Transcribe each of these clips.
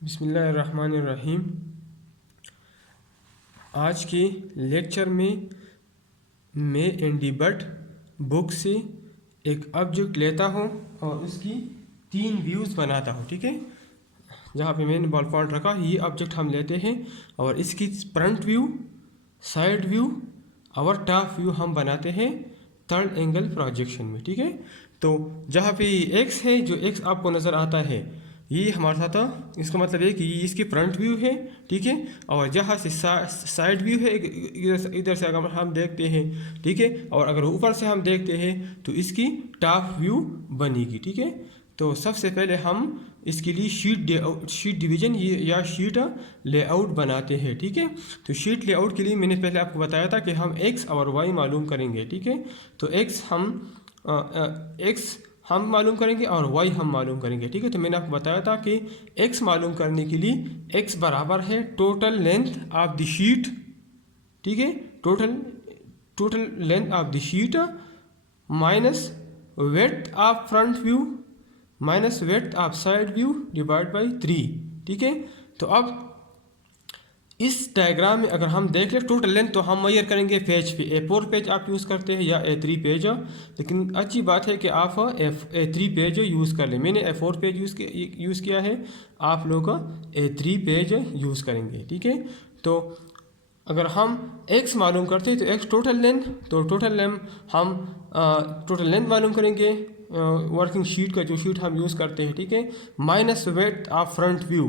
बिस्मिल्लाहिर्रहमानिर्रहीम। आज के लेक्चर में मैं एंडी बट बुक से एक ऑब्जेक्ट लेता हूँ और उसकी 3 व्यूज़ बनाता हूँ। ठीक है, जहाँ पे मैंने बॉल पॉइंट रखा ये ऑब्जेक्ट हम लेते हैं और इसकी फ्रंट व्यू, साइड व्यू और टॉप व्यू हम बनाते हैं थर्ड एंगल प्रोजेक्शन में। ठीक है, तो जहाँ पे एक्स है, जो एक्स आपको नज़र आता है ये हमारे साथ, इसका मतलब है कि ये इसकी फ्रंट व्यू है। ठीक है, और जहाँ से साइड व्यू है, इधर से अगर हम देखते हैं, ठीक है, और अगर ऊपर से हम देखते हैं तो इसकी टॉप व्यू बनेगी। ठीक है, तो सबसे पहले हम इसके लिए शीट डिवीजन या शीट लेआउट बनाते हैं। ठीक है, तो शीट लेआउट के लिए मैंने पहले आपको बताया था कि हम एक्स और वाई मालूम करेंगे। ठीक है, तो एक्स हम मालूम करेंगे और वाई हम मालूम करेंगे। ठीक है, तो मैंने आपको बताया था कि एक्स मालूम करने के लिए एक्स बराबर है total length of the sheet. ठीक है, total length of the sheet minus width of front view minus width of side view divide by 3। ठीक है, तो अब इस डायग्राम में अगर हम देख लें टोटल लेंथ, तो हम मेजर करेंगे पेज पे। A4 पेज आप यूज़ करते हैं या A3 पेज, लेकिन अच्छी बात है कि आप A3 पेज यूज़ कर लें। मैंने A4 पेज यूज़ किया है, आप लोग A3 पेज यूज़ करेंगे। ठीक है, तो अगर हम x मालूम करते हैं तो x टोटल लेंथ, तो हम टोटल लेंथ मालूम करेंगे वर्किंग शीट का, जो शीट हम यूज़ करते हैं। ठीक है, minus width of front view,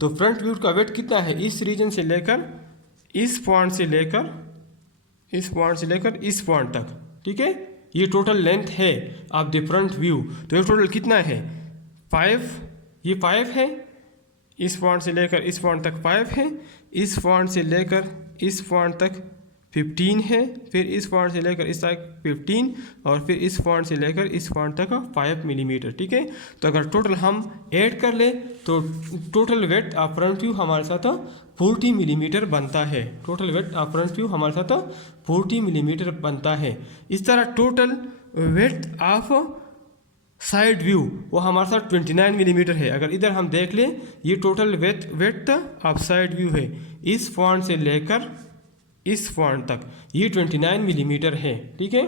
तो फ्रंट व्यू का वेट कितना है, इस रीजन से लेकर इस पॉइंट इस पॉइंट तक। ठीक है, ये टोटल लेंथ है ऑफ द फ्रंट व्यू। तो ये टोटल कितना है 5, ये 5 है, इस पॉइंट से लेकर इस पॉइंट तक 5 है, इस पॉइंट से लेकर इस पॉइंट तक 15 है, फिर इस पॉइंट से लेकर इस तक 15 और फिर इस पॉइंट से लेकर इस पॉइंट तक 5 मिलीमीटर। ठीक है, तो अगर टोटल हम ऐड कर ले तो total weight of front view हमारे साथ 40 मिलीमीटर बनता है। Total weight of front view हमारे साथ 40 मिलीमीटर बनता है। इस तरह total weight of side view वो हमारे साथ 29 मिलीमीटर है। अगर इधर हम देख लें, ये total weight of side view है, इस पॉइंट से लेकर इस पॉइंट तक ये 29 मिलीमीटर है। ठीक है,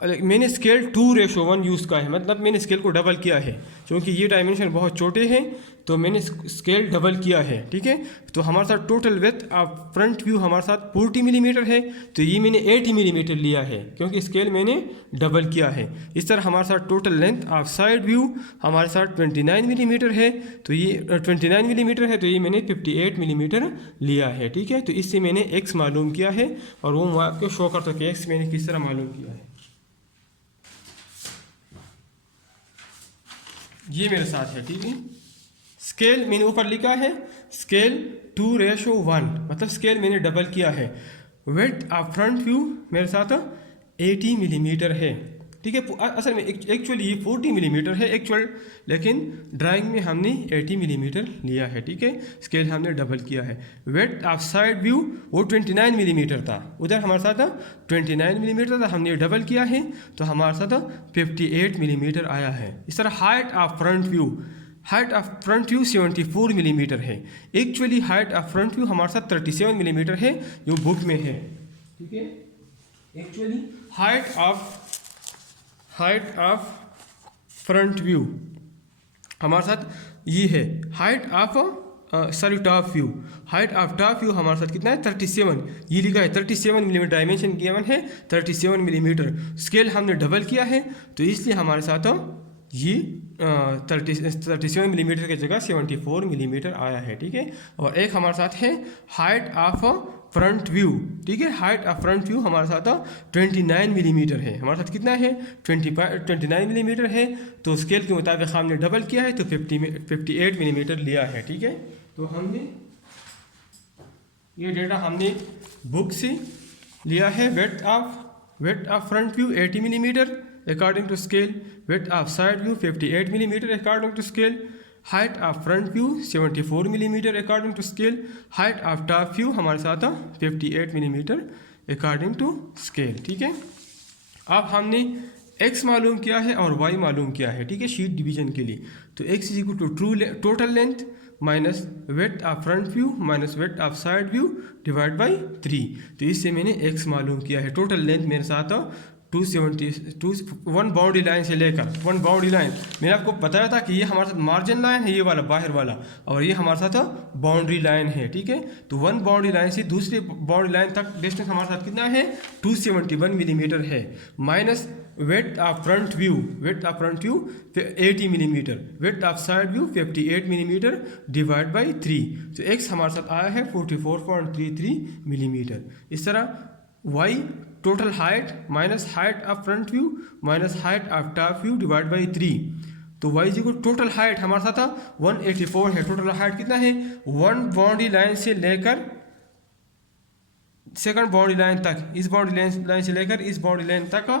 मैंने स्केल 2:1 यूज़ का है, मतलब मैंने स्केल को डबल किया है, क्योंकि ये डायमेंशन बहुत छोटे हैं तो मैंने स्केल डबल किया है। ठीक है, तो हमारे साथ total width of front view हमारे साथ 40 मिलीमीटर है, तो ये मैंने 80 मिलीमीटर लिया है क्योंकि स्केल मैंने डबल किया है। इस तरह हमारे साथ total length of side view हमारे साथ 29 मिलीमीटर है, तो ये 29 मिलीमीटर है, तो ये मैंने 58 मिलीमीटर लिया है। ठीक है, तो इससे मैंने एक्स मालूम किया है और वो मैं आपको शो करता हूँ कि एक्स मैंने किस तरह मालूम किया है। ये मेरे साथ है। ठीक है, स्केल मैंने ऊपर लिखा है स्केल 2:1, मतलब स्केल मैंने डबल किया है। विड्थ ऑफ फ्रंट व्यू मेरे साथ 80 मिलीमीटर है। ठीक है, असल में एक्चुअली ये 40 मिलीमीटर है एक्चुअल, लेकिन ड्राइंग में हमने 80 मिलीमीटर लिया है। ठीक है, स्केल हमने डबल किया है। विड्थ ऑफ साइड व्यू वो 29 मिलीमीटर था, उधर हमारे साथ 29 मिलीमीटर था, हमने डबल किया है तो हमारे साथ 58 मिलीमीटर आया है। इस तरह height of front view 74 millimetre है। Actually height of front view हमारे साथ 37 मिलीमीटर है, जो बुक में है। ठीक है, actually height of front view हमारे साथ ये है। Top view, height of top view हमारे साथ कितना है 37, ये लिखा है 37 मिलीमीटर, डायमेंशन गिवन है 37 मिलीमीटर। स्केल हमने डबल किया है तो इसलिए हमारे साथ ये 37 मिलीमीटर की जगह 74 मिलीमीटर आया है। ठीक है, और एक हमारे साथ है हाइट ऑफ फ्रंट व्यू। ठीक है, हाइट ऑफ फ्रंट व्यू हमारे साथ 29 मिलीमीटर है, हमारे साथ कितना है 29 मिलीमीटर है, तो स्केल के मुताबिक हमने डबल किया है तो 58 मिलीमीटर लिया है। ठीक है, तो हमने ये डेटा हमने बुक से लिया है। Width of front view 80 millimetre according to scale, width of side view 58 millimeter according to scale, height of front view 74 millimeter according to scale, height of top view हमारे साथ 58 millimeter according to scale। ठीक है, अब हमने x मालूम किया है और वाई मालूम किया है, ठीक है, शीट डिवीजन के लिए। तो X is equal to total length minus width of front view minus width of side view divide by 3। तो इससे मैंने एक्स मालूम किया है। टोटल लेंथ मेरे साथ 1 बाउंड्री लाइन से लेकर 1 बाउंड्री लाइन, मैंने आपको बताया था कि ये हमारे साथ मार्जिन लाइन है, ये वाला बाहर वाला, और ये हमारे साथ बाउंड्री लाइन है, ठीक है। तो 1 बाउंड्री लाइन से दूसरे बाउंड्री लाइन तक डिस्टेंस हमारे साथ कितना है, 271 मिलीमीटर है, minus width of front view 80 millimetre, wait of side view 58 millimetre divide by 3। तो एक्स हमारे साथ आया है 44.33 मिलीमीटर। इस तरह Y total height minus height of front view minus height of top view divide by 3। तो Y जी को total height हमारे साथ 184 है। टोटल हाइट कितना है, 1 बाउंड्री लाइन से लेकर सेकंड बाउंड्री लाइन तक, इस बाउंड्री लाइन से लेकर इस बाउंड्री लाइन तक का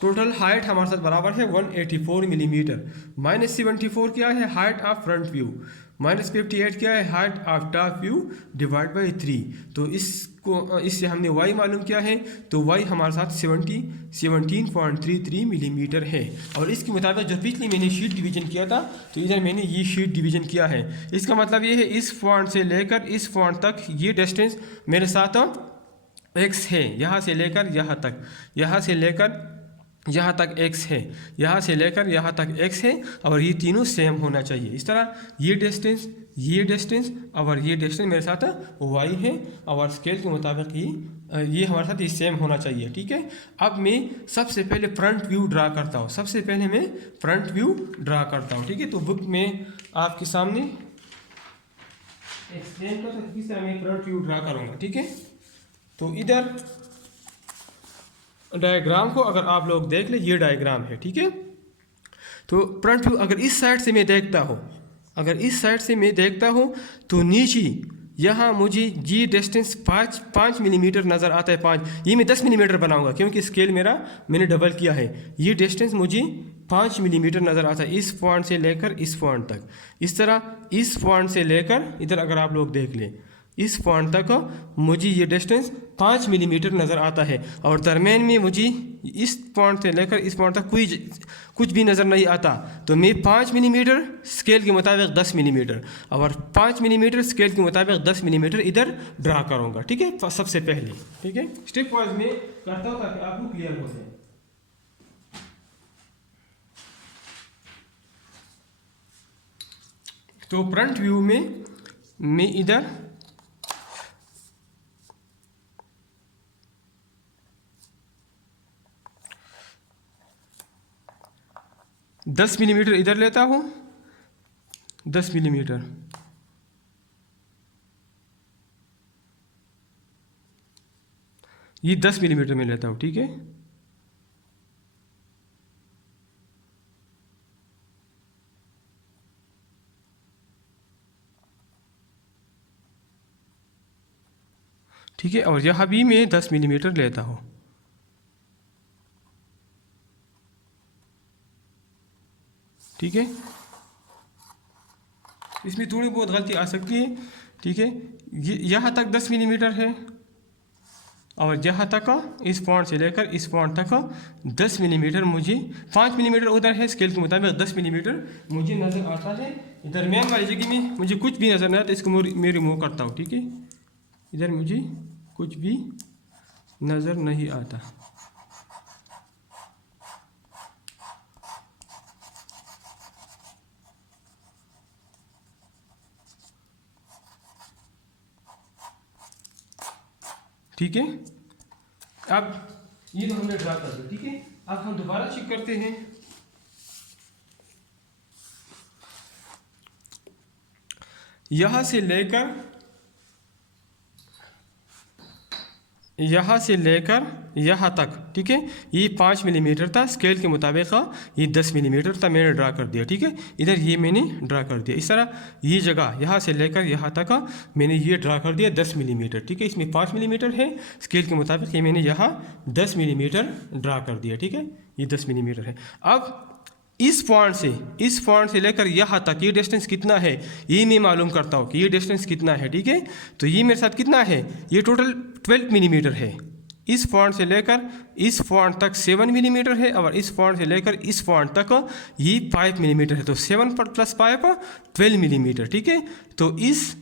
टोटल हाइट हमारे साथ बराबर है 184 मिलीमीटर। माइनस 74 क्या है, height of front view, minus 58 क्या है, height of top view divide by 3। तो इससे हमने y मालूम किया है। तो y हमारे साथ 17.33 मिलीमीटर है। और इसके मुताबिक जो पिछली मैंने शीट डिवीजन किया था, तो इधर मैंने ये शीट डिवीजन किया है। इसका मतलब ये है इस पॉइंट से लेकर इस पॉइंट तक ये डिस्टेंस मेरे साथ x है, यहाँ से लेकर यहाँ तक, यहाँ से लेकर यहाँ तक x है, यहाँ से लेकर यहाँ तक x है, और ये तीनों सेम होना चाहिए। इस तरह ये डिस्टेंस और ये डिस्टेंस मेरे साथ y है, और स्केल के मुताबिक ये हमारे साथ ये सेम होना चाहिए, ठीक है। अब मैं सबसे पहले फ्रंट व्यू ड्रा करता हूँ, ठीक है। तो बुक में आपके सामने एक्सप्लेन कर सकते किस तरह मैं फ्रंट व्यू ड्रा करूँगा, ठीक है। तो इधर डायग्राम को अगर आप लोग देख ले, ये डायग्राम है, ठीक है। तो फ्रंट व्यू अगर इस साइड से मैं देखता हूँ, तो नीचे यहाँ मुझे ये डिस्टेंस 5 मिलीमीटर नज़र आता है। 5, ये मैं 10 मिलीमीटर बनाऊंगा क्योंकि स्केल मैंने डबल किया है। ये डिस्टेंस मुझे 5 मिलीमीटर नज़र आता है इस पॉइंट से लेकर इस पॉइंट तक। इस तरह इस पॉइंट से लेकर इधर अगर आप लोग देख लें, इस पॉइंट तक मुझे ये डिस्टेंस 5 मिलीमीटर नज़र आता है, और दरमियान में मुझे इस पॉइंट से लेकर इस पॉइंट तक कुछ भी नज़र नहीं आता। तो मैं 5 मिलीमीटर स्केल के मुताबिक 10 मिलीमीटर और 5 मिलीमीटर स्केल के मुताबिक 10 मिलीमीटर इधर ड्रा करूँगा, ठीक है। सबसे पहले, ठीक है, स्टेप वाइज में करता हूँ ताकि आपको क्लियर हो जाए। तो फ्रंट व्यू में मैं इधर 10 मिलीमीटर इधर लेता हूँ, 10 मिलीमीटर, ये 10 मिलीमीटर में लेता हूँ, ठीक है। ठीक है, और यहाँ भी मैं 10 मिलीमीटर लेता हूँ, ठीक है। इसमें थोड़ी बहुत गलती आ सकती है, ठीक है। ये यहाँ तक 10 मिलीमीटर है, और यहाँ तक इस पॉइंट से लेकर इस पॉइंट तक 10 मिलीमीटर मुझे, 5 मिलीमीटर उधर है स्केल के मुताबिक 10 मिलीमीटर मुझे नज़र आता है। इधर मेन वाली जगह में मुझे कुछ भी नज़र नहीं आता, इसको मैं रिमूव करता हूँ, ठीक है। इधर मुझे कुछ भी नज़र नहीं आता, ठीक है। अब ये तो हमने ड्रा कर दिया, ठीक है। अब हम दोबारा चेक करते हैं। यहाँ से लेकर यहाँ तक, ठीक है, ये 5 मिलीमीटर था स्केल के मुताबिक, ये 10 मिलीमीटर था, मैंने ड्रा कर दिया, ठीक है। इधर ये मैंने ड्रा कर दिया। इस तरह ये जगह यहाँ से लेकर यहाँ तक मैंने ये ड्रा कर दिया 10 मिलीमीटर, ठीक है। इसमें 5 मिलीमीटर है स्केल के मुताबिक, ये मैंने यहाँ 10 मिलीमीटर ड्रा कर दिया, ठीक है। ये 10 मिलीमीटर है। अब इस पॉइंट से लेकर यहाँ तक ये डिस्टेंस कितना है, ये मैं मालूम करता हूँ कि ये डिस्टेंस कितना है, ठीक है। तो ये मेरे साथ कितना है, ये टोटल 12 मिलीमीटर है। इस पॉइंट से लेकर इस पॉइंट तक 7 मिलीमीटर है और इस पॉइंट से लेकर इस पॉइंट तक ये 5 मिलीमीटर है। तो 7 + 5 12 मिलीमीटर, ठीक है। तो इस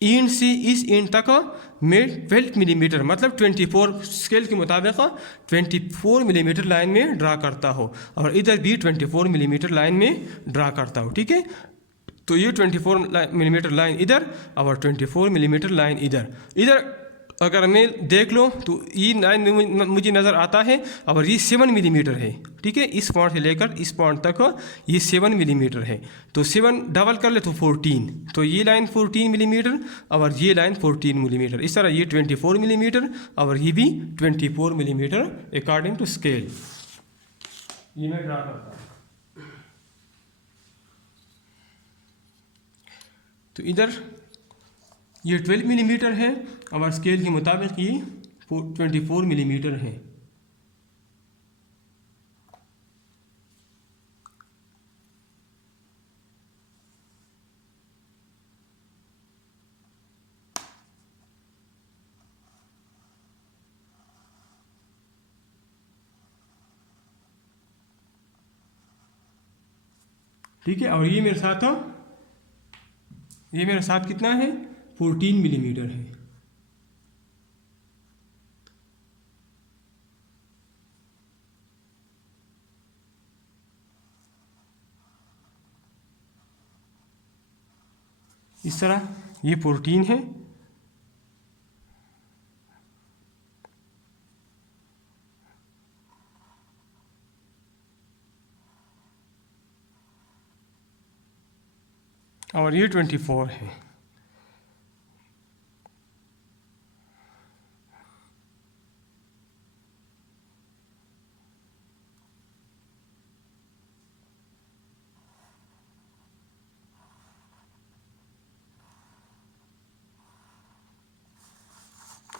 इंड से इस इंड तक मैं 12 मिलीमीटर मतलब 24 स्केल के मुताबिक 24 मिलीमीटर लाइन में ड्रा करता हो और इधर भी 24 मिलीमीटर लाइन में ड्रा करता हो, ठीक है। तो ये 24 मिलीमीटर लाइन इधर और 24 मिलीमीटर लाइन इधर अगर मैं देख लो तो ये लाइन मुझे नज़र आता है और ये 7 मिलीमीटर है, ठीक है। इस पॉइंट से लेकर इस पॉइंट तक ये 7 मिलीमीटर है। तो 7 डबल कर ले तो 14, तो ये लाइन 14 मिलीमीटर और ये लाइन 14 मिलीमीटर। इस तरह ये 24 मिलीमीटर और ये भी 24 मिलीमीटर अकॉर्डिंग टू स्केल। ये मैं ड्रा करता हूँ। तो इधर ये 12 मिलीमीटर है और स्केल के मुताबिक ये 24 मिलीमीटर है। ठीक है, और ये मेरे साथ कितना है 14 मिलीमीटर है। इस तरह ये 14 है और ये 24 है।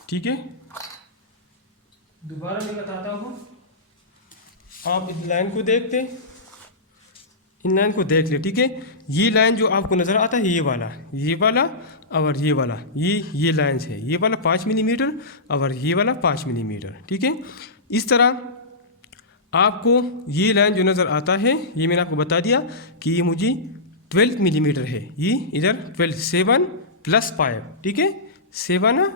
ठीक है, दोबारा मैं बताता हूँ। आप इस लाइन को इन लाइन को देख ले, ठीक है। ये लाइन जो आपको नज़र आता है ये वाला और ये वाला ये लाइन्स है। ये वाला 5 मिलीमीटर और ये वाला 5 मिलीमीटर, ठीक है। इस तरह आपको ये लाइन जो नज़र आता है ये मैंने आपको बता दिया कि ये मुझे 12 मिलीमीटर है। ये इधर 12 7 + 5, ठीक है। 7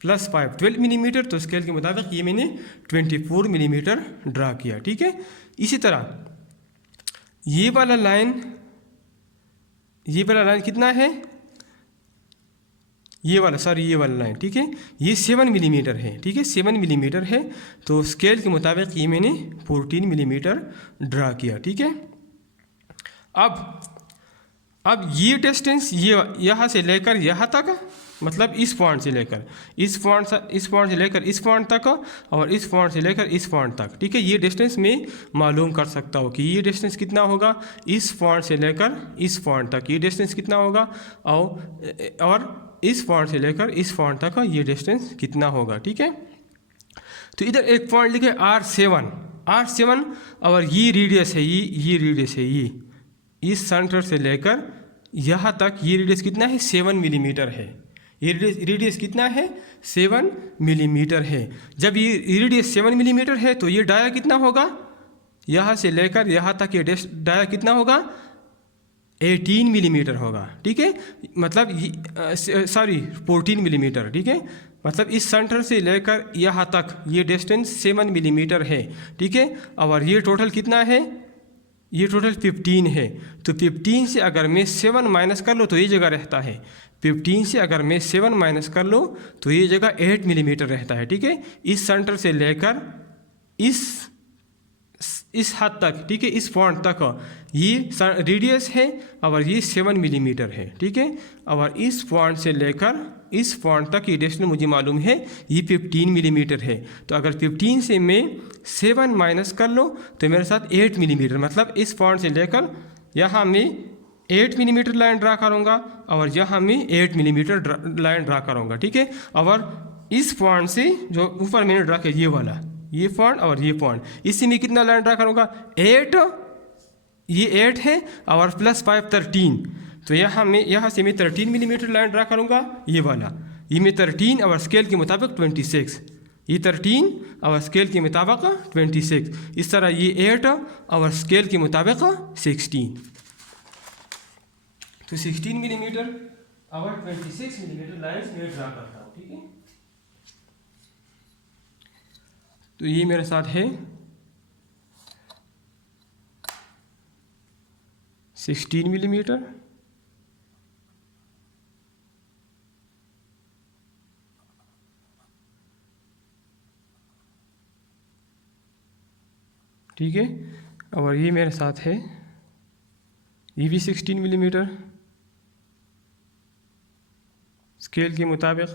+ 5 12 मिलीमीटर। तो स्केल के मुताबिक ये मैंने 24 मिलीमीटर ड्रा किया, ठीक है। इसी तरह ये वाला लाइन कितना है, ये वाला लाइन, ठीक है। ये 7 मिलीमीटर है, ठीक है। 7 मिलीमीटर है तो स्केल के मुताबिक ये मैंने 14 मिलीमीटर ड्रा किया, ठीक है। अब ये डिस्टेंस ये यहाँ से लेकर यहाँ तक मतलब इस पॉइंट से लेकर इस पॉइंट से लेकर इस पॉइंट तक और इस पॉइंट से लेकर इस पॉइंट तक, ठीक है। ये डिस्टेंस मैं मालूम कर सकता हूँ कि ये डिस्टेंस कितना होगा इस पॉइंट से लेकर इस पॉइंट तक, ये डिस्टेंस कितना होगा और इस पॉइंट से लेकर इस पॉइंट तक ये डिस्टेंस कितना होगा, ठीक है। तो इधर एक पॉइंट लिखे R7 और ये रेडियस है, ये रेडियस है। ये इस सेंटर से लेकर यहाँ तक ये रेडियस कितना है 7 मिलीमीटर है। ये रेडियस कितना है 7 मिलीमीटर है। जब ये रेडियस 7 मिलीमीटर है तो ये डाया कितना होगा, यहाँ से लेकर यहाँ तक ये डाया कितना होगा 18 मिलीमीटर होगा, ठीक है। मतलब 14 मिलीमीटर, ठीक है। मतलब इस सेंटर से लेकर यहाँ तक ये डिस्टेंस 7 मिलीमीटर है, ठीक है। और ये टोटल कितना है, ये टोटल 15 है। तो 15 से अगर मैं 7 माइनस कर लो तो ये जगह रहता है 15 से अगर मैं 7 माइनस कर लो तो ये जगह 8 मिलीमीटर रहता है, ठीक है। इस सेंटर से लेकर इस हद तक, ठीक है, इस पॉइंट तक ये रेडियस है और ये 7 मिलीमीटर है, ठीक है। और इस पॉइंट से लेकर इस पॉइंट तक ये डिस्टेंस मुझे मालूम है ये 15 मिलीमीटर है। तो अगर 15 से मैं 7 माइनस कर लो तो मेरे साथ 8 मिलीमीटर, मतलब इस पॉइंट से लेकर यहाँ मैं 8 मिलीमीटर लाइन ड्रा करूँगा और यहाँ मैं 8 मिलीमीटर लाइन ड्रा करूँगा, ठीक है। और इस पॉइंट से जो ऊपर मैंने ड्रा किया ये वाला ये पॉइंट और ये पॉइंट, इसी में कितना लाइन ड्रा करूँगा 8, ये 8 है और +5 13। तो यहाँ से मैं 13 मिलीमीटर लाइन ड्रा करूँगा ये वाला, ये में 13 और स्केल के मुताबिक 26, ये 13 और स्केल के मुताबिक 26, इस तरह ये 8 और स्केल के मुताबिक 16। तो 16 मिलीमीटर और 26 मिलीमीटर लाइन्स मैं ड्रा करता हूँ, ठीक है। तो ये मेरे साथ है 16 मिलीमीटर, ठीक है। और ये मेरे साथ है ये भी 16 मिलीमीटर स्केल के मुताबिक।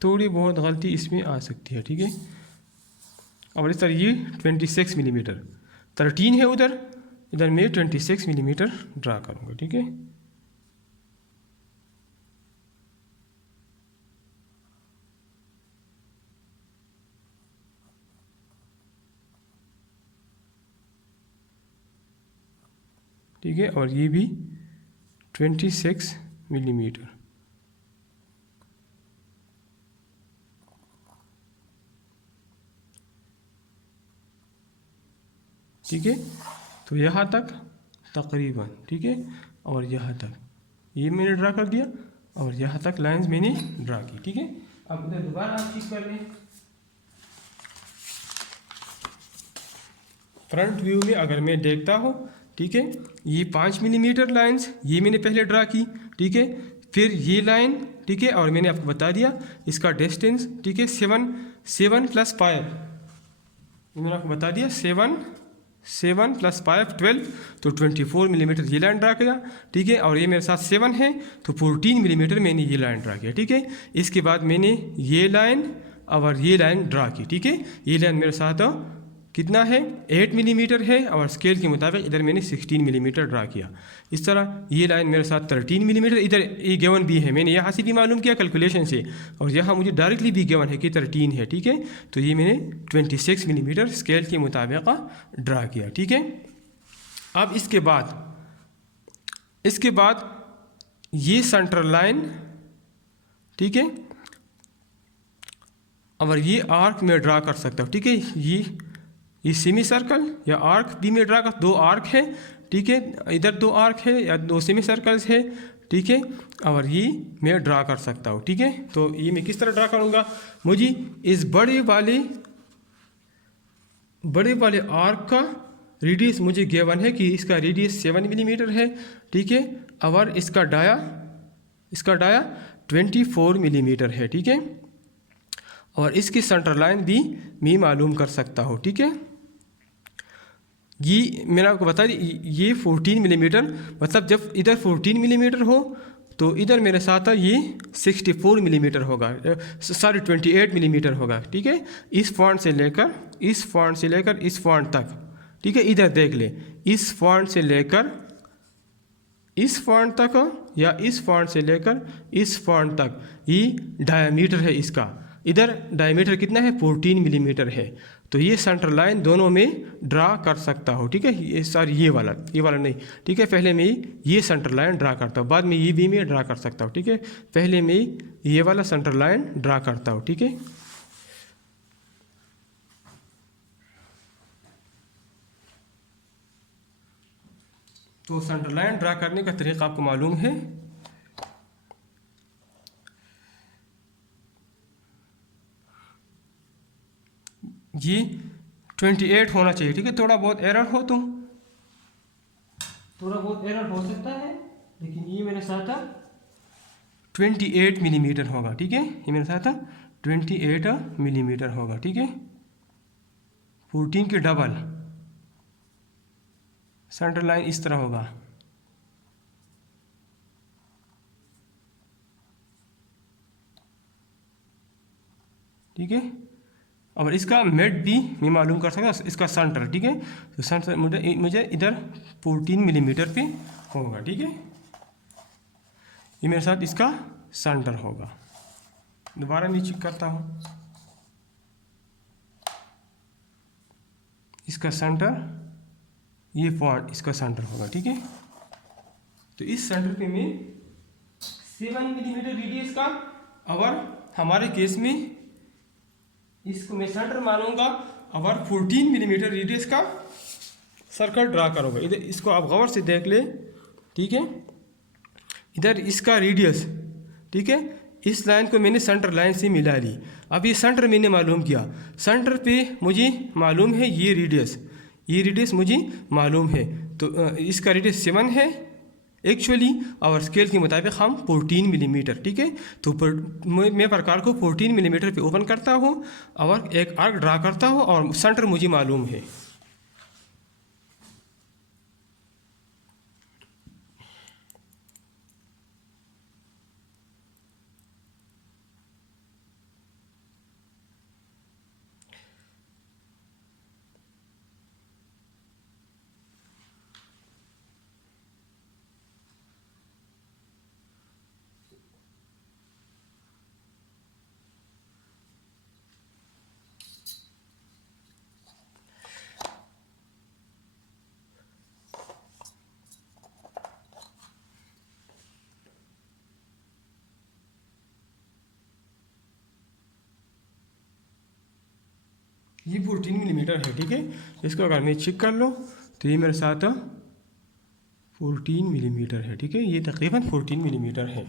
थोड़ी बहुत गलती इसमें आ सकती है, ठीक है। और इस तरह ये 26 मिलीमीटर, 13 है उधर, इधर मैं 26 मिलीमीटर ड्रा करूँगा, ठीक है। ठीक है, और ये भी 26 मिलीमीटर। ठीक है, तो यहाँ तक तकरीबन, ठीक है। और यहाँ तक ये मैंने ड्रा कर दिया और यहाँ तक लाइंस मैंने ड्रा की, ठीक है। अब इधर दोबारा आप चेक कर लें। फ्रंट व्यू में अगर मैं देखता हूँ, ठीक है, ये 5 मिलीमीटर लाइंस ये मैंने पहले ड्रा की, ठीक है। फिर ये लाइन, ठीक है, और मैंने आपको बता दिया इसका डिस्टेंस, ठीक है, 7 + 5 मैंने आपको बता दिया 7 + 5 12, तो 24 मिलीमीटर ये लाइन ड्रा किया, ठीक है। और ये मेरे साथ 7 है तो 14 मिलीमीटर मैंने ये लाइन ड्रा किया, ठीक है। इसके बाद मैंने ये लाइन और ये लाइन ड्रा की, ठीक है। ये लाइन मेरे साथ कितना है 8 मिलीमीटर है और स्केल के मुताबिक इधर मैंने 16 मिलीमीटर ड्रा किया। इस तरह ये लाइन मेरे साथ 13 मिलीमीटर, इधर ये गिवन भी है, मैंने यहाँ से भी मालूम किया कैलकुलेशन से, और यहाँ मुझे डायरेक्टली भी गिवन है कि 13 है, ठीक है। तो ये मैंने 26 मिलीमीटर स्केल के मुताबिक ड्रा किया, ठीक है। अब इसके बाद ये सेंटर लाइन, ठीक है, और ये आर्क में ड्रा कर सकता हूँ, ठीक है। ये सेमी सर्कल या आर्क भी में ड्रा कर, 2 आर्क है, ठीक है, इधर 2 आर्क है या 2 सेमी सर्कल्स है, ठीक है। और ये मैं ड्रा कर सकता हूँ, ठीक है। तो ये मैं किस तरह ड्रा करूँगा, मुझे इस बड़े वाले आर्क का रेडियस मुझे गिवन है कि इसका रेडियस 7 मिलीमीटर है, ठीक है। और इसका डाया 24 मिलीमीटर है, ठीक है। और इसकी सेंटर लाइन भी मैं मालूम कर सकता हूँ, ठीक है। ये मैंने आपको बता दी, ये 14 मिलीमीटर, मतलब जब इधर 14 मिलीमीटर हो तो इधर मेरे साथ ये 64 मिलीमीटर होगा, सॉरी 28 मिलीमीटर होगा, ठीक है। इस पॉइंट से लेकर इस पॉइंट तक, ठीक है। इधर देख ले, इस पॉइंट से लेकर इस पॉइंट तक या इस पॉइंट से लेकर इस पॉइंट तक ये डायमीटर है इसका। इधर डायमीटर कितना है 14 मिलीमीटर है। तो ये सेंटर लाइन दोनों में ड्रा कर सकता हूँ, ठीक है। ये सॉरी ये वाला नहीं, ठीक है। पहले मैं ये सेंटर लाइन ड्रा करता हूँ, बाद में ये भी मैं ड्रा कर सकता हूँ, ठीक है। पहले मैं ये वाला सेंटर लाइन ड्रा करता हूँ, ठीक है। तो सेंटर लाइन ड्रा करने का तरीका आपको मालूम है। ये 28 होना चाहिए, ठीक है। थोड़ा बहुत एरर हो सकता है, लेकिन ये मेरे साथ 28 मिलीमीटर होगा, ठीक है। ये मेरे साथ 28 मिलीमीटर होगा, ठीक है। 14 के डबल सेंटर लाइन इस तरह होगा, ठीक है। और इसका मिड भी मैं मालूम कर सकता हूँ, इसका सेंटर, ठीक है। तो सेंटर मुझे इधर 14 मिलीमीटर पे होगा, ठीक है। ये मेरे साथ इसका सेंटर होगा। दोबारा मैं चेक करता हूँ, इसका सेंटर, ये पॉइंट इसका सेंटर होगा, ठीक है। तो इस सेंटर पे मैं 7 मिलीमीटर रेडियस का, और हमारे केस में इसको मैं सेंटर मानूंगा और 14 मिलीमीटर रेडियस का सर्कल ड्रा करूँगा। इधर इसको आप गौर से देख ले, ठीक है। इधर इसका रेडियस, ठीक है, इस लाइन को मैंने सेंटर लाइन से मिला ली। अब ये सेंटर मैंने मालूम किया, सेंटर पे मुझे मालूम है ये रेडियस मुझे मालूम है। तो इसका रेडियस 7 है एक्चुअली, और स्केल के मुताबिक हम 14 मिलीमीटर, ठीक है। तो मैं प्रकार को 14 मिलीमीटर पे ओपन करता हूँ और एक आर्क ड्रा करता हूँ और सेंटर मुझे मालूम है। ये 14 मिलीमीटर है, ठीक है। इसको अगर मैं चेक कर लो तो ये मेरे साथ 14 मिलीमीटर है, ठीक है। ये तकरीबन 14 मिलीमीटर है।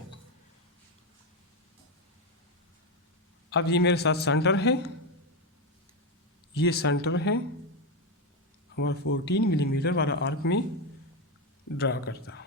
अब ये मेरे साथ सेंटर है, ये सेंटर है, और 14 मिलीमीटर वाला आर्क में ड्रा करता हूँ।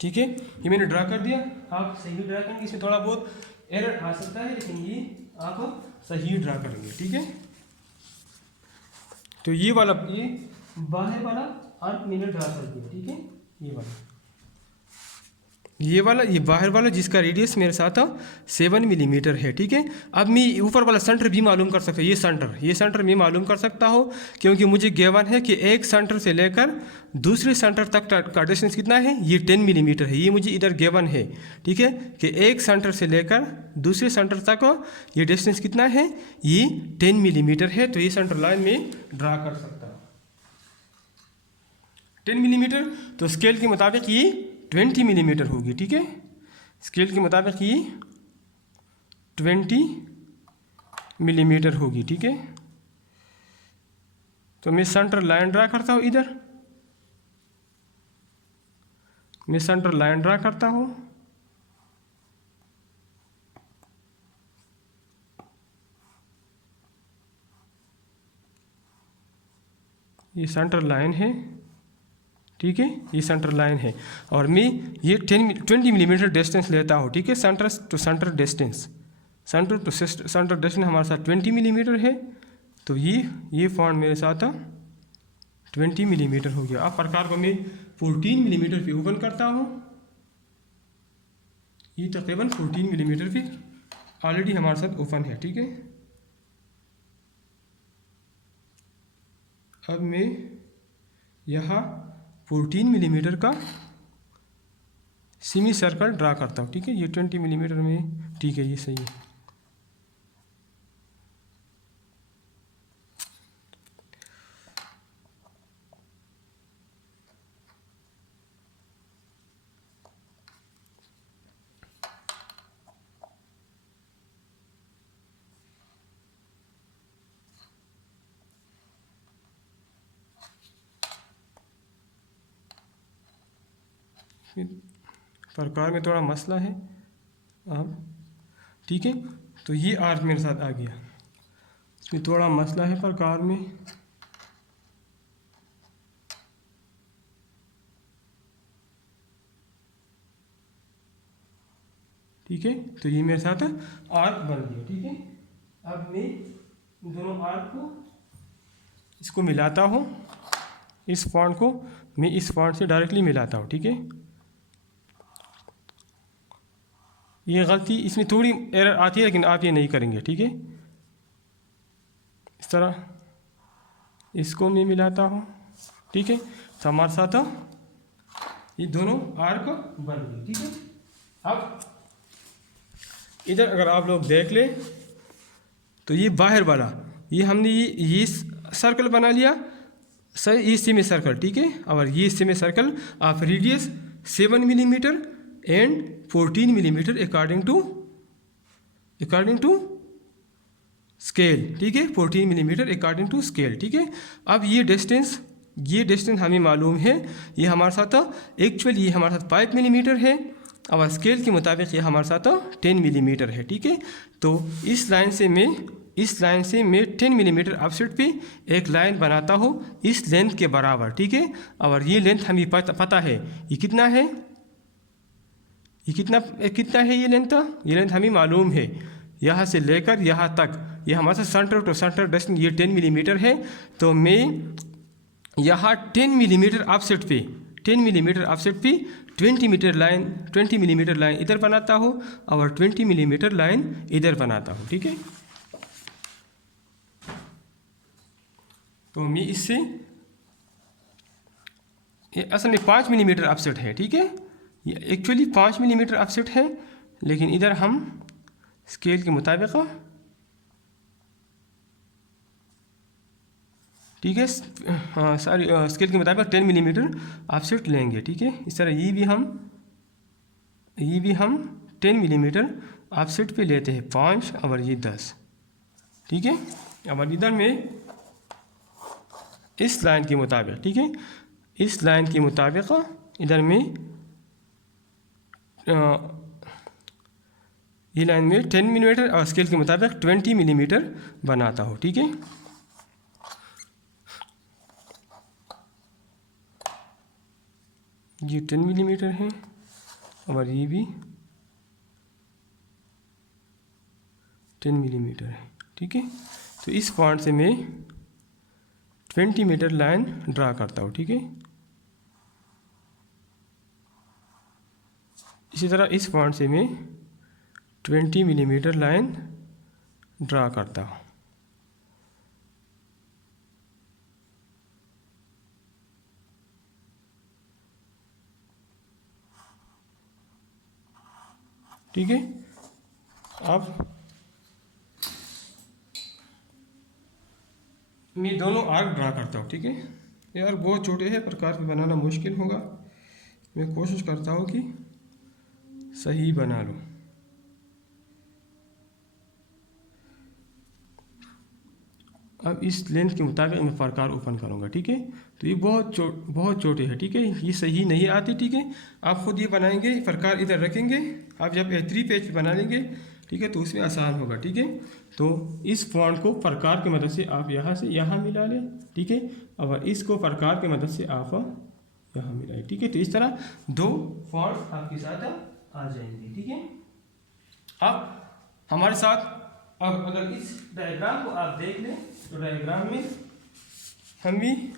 ठीक है, ये मैंने ड्रा कर दिया। आप सही ड्रा करेंगे, इसमें थोड़ा बहुत एरर आ सकता है, लेकिन ये आप सही ड्रा करेंगे, ठीक है। तो ये बाहर वाला आर्क मैंने ड्रा कर दिया, ठीक है। ये बाहर वाला जिसका रेडियस मेरे साथ 7 मिलीमीटर है, ठीक है। अब मैं ऊपर वाला सेंटर भी मालूम कर सकता हूँ। ये सेंटर मैं मालूम कर सकता हूँ, क्योंकि मुझे गिवन है कि एक सेंटर से लेकर दूसरे सेंटर तक का डिस्टेंस कितना है, ये 10 मिलीमीटर है। ये मुझे इधर गिवन है, ठीक है, कि एक सेंटर से लेकर दूसरे सेंटर तक ये डिस्टेंस कितना है, ये 10 मिलीमीटर है। तो ये सेंटर लाइन में ड्रा कर सकता हूँ 10 मिलीमीटर। तो स्केल के मुताबिक ये 20 मिलीमीटर होगी, ठीक है। स्केल के मुताबिक ये 20 मिलीमीटर होगी, ठीक है। तो मैं सेंटर लाइन ड्रा करता हूँ, इधर मैं सेंटर लाइन ड्रा करता हूँ। ये सेंटर लाइन है, ठीक है, ये सेंटर लाइन है, और मैं ये 20 मिलीमीटर डिस्टेंस लेता हूँ, ठीक है। सेंटर टू सेंटर डिस्टेंस हमारे साथ 20 मिलीमीटर है। तो ये पॉइंट मेरे साथ 20 मिलीमीटर हो गया। अब प्रकार को मैं 14 मिलीमीटर पे ओपन करता हूँ। ये तकरीबन 14 मिलीमीटर पे ऑलरेडी हमारे साथ ओपन है, ठीक है। अब मैं यहाँ 14 मिलीमीटर का सेमी सर्कल ड्रा करता हूँ, ठीक है। ये 20 मिलीमीटर में, ठीक है, ये सही है। प्रकार में थोड़ा मसला है अब, ठीक है। तो ये आर्क मेरे साथ आ गया, इसमें थोड़ा मसला है प्रकार में। ठीक है। तो ये मेरे साथ आर्क बन गया, ठीक है। अब मैं दोनों आर्क को इसको मिलाता हूँ, इस पॉइंट को मैं इस पॉइंट से डायरेक्टली मिलाता हूँ, ठीक है। ये गलती इसमें थोड़ी एरर आती है, लेकिन आप ये नहीं करेंगे, ठीक है। इस तरह इसको मैं मिलाता हूँ, ठीक है। तो हमारे साथ ये दोनों आर्क बन गए, ठीक है। अब इधर अगर आप लोग देख ले तो ये बाहर वाला, ये हमने ये सर्कल बना लिया, सही, ये सेमी सर्कल, ठीक है। और ये semi circle of radius 7 millimeter and 14 millimeter according to scale, ठीक है। 14 मिलीमीटर अकॉर्डिंग टू स्केल, ठीक है। अब ये डिस्टेंस हमें मालूम है, ये हमारे साथ एक्चुअल ये हमारे साथ 5 मिलीमीटर है, और स्केल के मुताबिक ये हमारे साथ 10 मिलीमीटर है, ठीक है। तो इस लाइन से मैं 10 मिलीमीटर ऑफसेट पे एक लाइन बनाता हूँ इस लेंथ के बराबर, ठीक है। और ये लेंथ हमें पता है, ये कितना है, ये कितना है, ये लेंथ हमें मालूम है। यहाँ से लेकर यहाँ तक ये हमारे साथ सेंटर टू सेंटर डिस्टेंस ये 10 मिलीमीटर है। तो मैं यहाँ 10 मिलीमीटर ऑफसेट पे 20 मिलीमीटर लाइन इधर बनाता हूँ और 20 मिलीमीटर लाइन इधर बनाता हूँ, ठीक है। तो मैं इससे ये असल में 5 मिलीमीटर ऑफसेट है, ठीक है। ये एक्चुअली 5 मिलीमीटर ऑफसेट है, लेकिन इधर हम स्केल के मुताबिक, ठीक है, स्केल के मुताबिक 10 मिलीमीटर ऑफसेट लेंगे, ठीक है। इस तरह ये भी हम 10 मिलीमीटर ऑफसेट पे लेते हैं 5 और ये 10, ठीक है। अब इधर में इस लाइन के मुताबिक, ठीक है, इस लाइन के मुताबिक इधर में ये लाइन में 10 मिलीमीटर और स्केल के मुताबिक 20 मिलीमीटर बनाता हूँ, ठीक है। ये 10 मिलीमीटर है और ये भी 10 मिलीमीटर है, ठीक है। तो इस पॉइंट से मैं 20 मीटर लाइन ड्रा करता हूँ, ठीक है। इसी तरह इस पॉइंट से मैं 20 मिलीमीटर लाइन ड्रा करता हूँ, ठीक है। अब मैं दोनों आर्क ड्रा करता हूँ, ठीक है। ये आर्क बहुत छोटे हैं, प्रकार के बनाना मुश्किल होगा, मैं कोशिश करता हूँ कि सही बना लूँ। अब इस लेंथ के मुताबिक मैं प्रकार ओपन करूँगा, ठीक है। तो ये बहुत छोटे हैं, ठीक है, ये सही नहीं आती, ठीक है। आप खुद ये बनाएंगे, प्रकार इधर रखेंगे, आप जब A3 पेज बना लेंगे, ठीक है, तो उसमें आसान होगा, ठीक है। तो इस पॉइंट को प्रकार की मदद से आप यहाँ से यहाँ मिला लें, ठीक है, और इसको प्रकार की मदद से आप यहाँ मिलाएं, ठीक है। तो इस तरह दो पॉइंट आपके साथ आ जाएंगे, ठीक है। अब हमारे साथ अब अगर इस डायग्राम को आप देख लें तो डायग्राम में हमें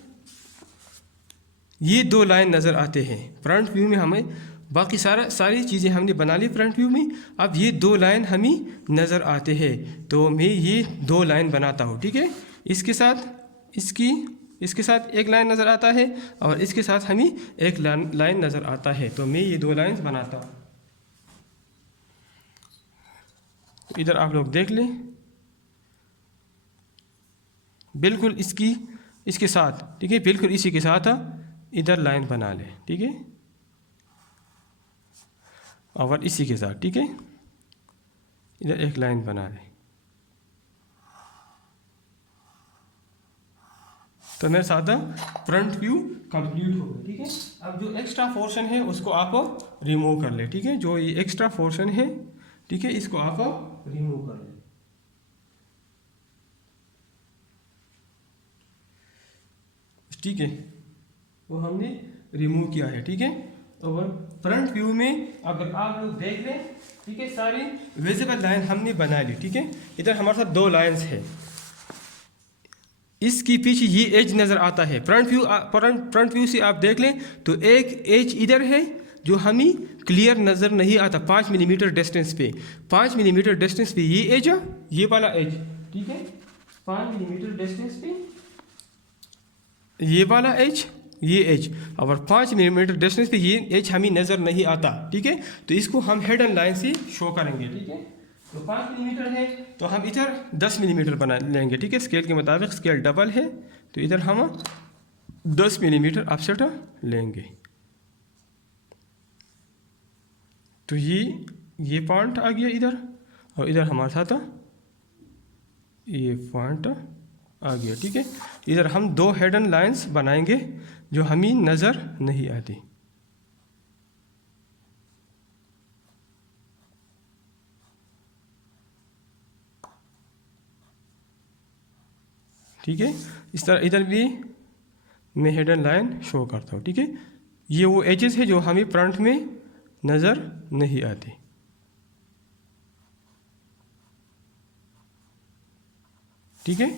ये दो लाइन नज़र आते हैं। फ्रंट व्यू में हमें बाकी सारी चीज़ें हमने बना ली फ्रंट व्यू में, अब ये दो लाइन हमें नज़र आते हैं। तो मैं ये दो लाइन बनाता हूँ, ठीक है। इसके साथ एक लाइन नज़र आता है और इसके साथ हमें एक लाइन नज़र आता है। तो मैं ये दो लाइन्स बनाता हूँ। तो इधर आप लोग देख लें, बिल्कुल इसके साथ, ठीक है, बिल्कुल इसी के साथ इधर लाइन बना लें, ठीक है, और इसी के साथ, ठीक है, इधर एक लाइन बना लें। तो मेरे साथ फ्रंट व्यू कंप्लीट हो गया, ठीक है। अब जो एक्स्ट्रा पोर्शन है उसको आप रिमूव कर लें, ठीक है। जो ये एक्स्ट्रा पोर्शन है, ठीक है, इसको आप रिमूव कर लें। ठीक है, वो हमने रिमूव किया है, ठीक है। और फ्रंट व्यू में अगर आप लोग देख लें, ठीक है, सारी विजिबल लाइन हमने बना ली, ठीक है। इधर हमारे साथ दो लाइंस है, इसके पीछे ये एज नज़र आता है। फ्रंट व्यू से आप देख लें तो एक एज इधर है जो हमें क्लियर नज़र नहीं आता 5 मिलीमीटर डिस्टेंस पे। 5 मिलीमीटर डिस्टेंस पे ये एज है, ये वाला एज, ठीक है, 5 मिलीमीटर डिस्टेंस पे ये वाला एज, ये एज, और 5 मिलीमीटर डिस्टेंस पे ये एज हमें नज़र नहीं आता, ठीक है। तो इसको हम हिडन लाइन से शो करेंगे, ठीक है। तो 5 मिलीमीटर है तो हम इधर 10 मिलीमीटर बना लेंगे, ठीक है। स्केल के मुताबिक स्केल डबल है तो इधर हम 10 मिलीमीटर ऑफसेट लेंगे। तो ये पॉइंट आ गया इधर, और इधर हमारे साथ ये पॉइंट आ गया, ठीक है। इधर हम दो हिडन लाइंस बनाएंगे जो हमें नज़र नहीं आती। ठीक है, इस तरह इधर भी मैं हिडन लाइन शो करता हूँ, ठीक है। ये वो एजेस है जो हमें फ्रंट में नज़र नहीं आती। ठीक है,